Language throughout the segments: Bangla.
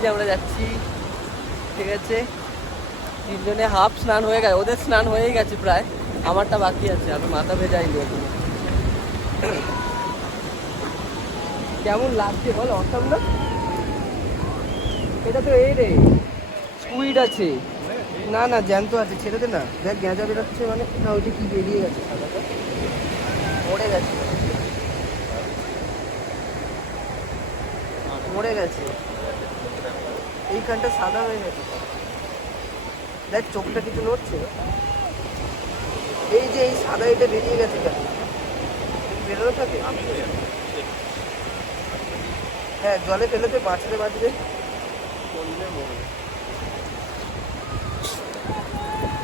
যে আমরা যাচ্ছি, ঠিক আছে। তিনজনে হাফ স্নান হয়ে গেছে, ওদের স্নান হয়ে গেছে প্রায়, আমারটা বাকি আছে, আমি মাথা ভেজাইনি এখন। কেমন লাগছে বল, অসম না? এটা তো এই রে স্কুইড আছে, না না জ্যান্ত আছে, ছেড়ে দে না। দেখ গেঁজা বেরোচ্ছে, মানে না ওইটা কি বেরিয়ে গেছে, সাদাটা মরে গেছে, মরে গেছে, এইখানটা সাদা হয়ে গেছে। দেখ চোখটা কিছু নড়ছে, এই যে এই সাদা এটা বেরিয়ে গেছে কেন, বেরোনো থাকে। হ্যাঁ জলে ফেলেতে বাঁচতে বাঁচবে,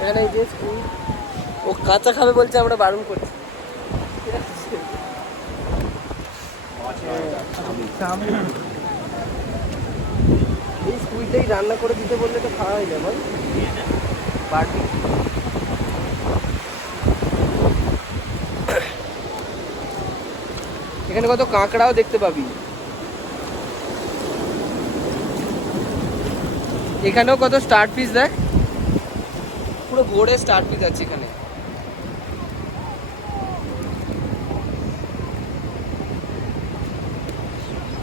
এখানে এই যে ও কাঁচা খাবে বলছে, আমরা বারণ করছি। এই স্কুইডটাই রান্না করে দিতে বললে তো খাওয়া হয়ে যাবে বাড়ি। এখানে কত কাঁকড়াও দেখতে পাবি, এখানেও কত স্টার পিস, দেখ পুরো ভোরে স্টার পিস আছে এখানে।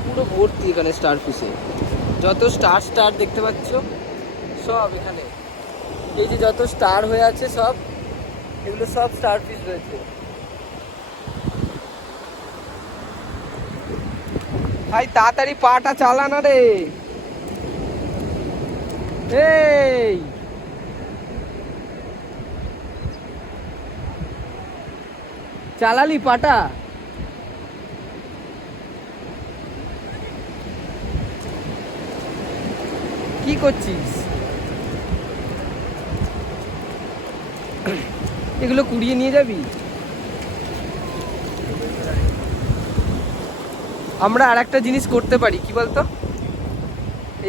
পুরো ভর্তি এখানে স্টার পিসে, যত স্টার স্টার দেখতে পাচ্ছ সব এখানে, এই যে যত স্টার হয়ে আছে সব, এগুলো সব স্টার পিস রয়েছে। ভাই তাড়াতাড়ি পাটা চালা না রে, এই চালালি পাটা? কি করছিস? এগুলো কুড়িয়ে নিয়ে যাবি? আমরা আর একটা জিনিস করতে পারি, কি বলতো,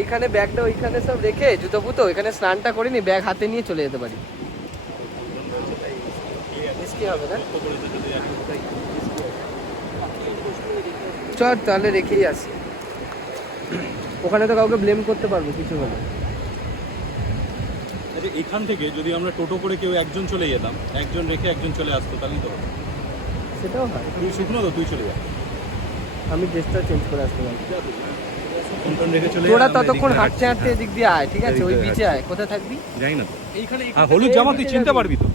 এইখানে ব্যাগটা ওইখানে সব রেখে জুতো ফুতো এখানে স্নানটা করিনি, ব্যাগ হাতে নিয়ে চলে যেতে পারি। রিস্কি হবে না? চল তাহলে রেখেই আসি, ওখানে তো কাউকে ব্লেম করতে পারবো কিছু হলে। এখান থেকে যদি আমরা টোটো করে কেউ একজন চলে যেতাম, একজন রেখে একজন চলে আসতো, তাহলেই তো হতো। সেটাও হয়, তুই শুকনো তো, তুই চলে যা, আমি ড্রেসটা চেঞ্জ করে আসতে পারি। রেখে চলে তোরা ততক্ষণ হাঁটতে হাঁটতে এদিক দিয়ে আয়, ঠিক আছে, ওই বিচে আয়। কোথায় থাকবি? যাই না তো, এইখানে হলুদ জামা তুই চিনতে পারবি তো।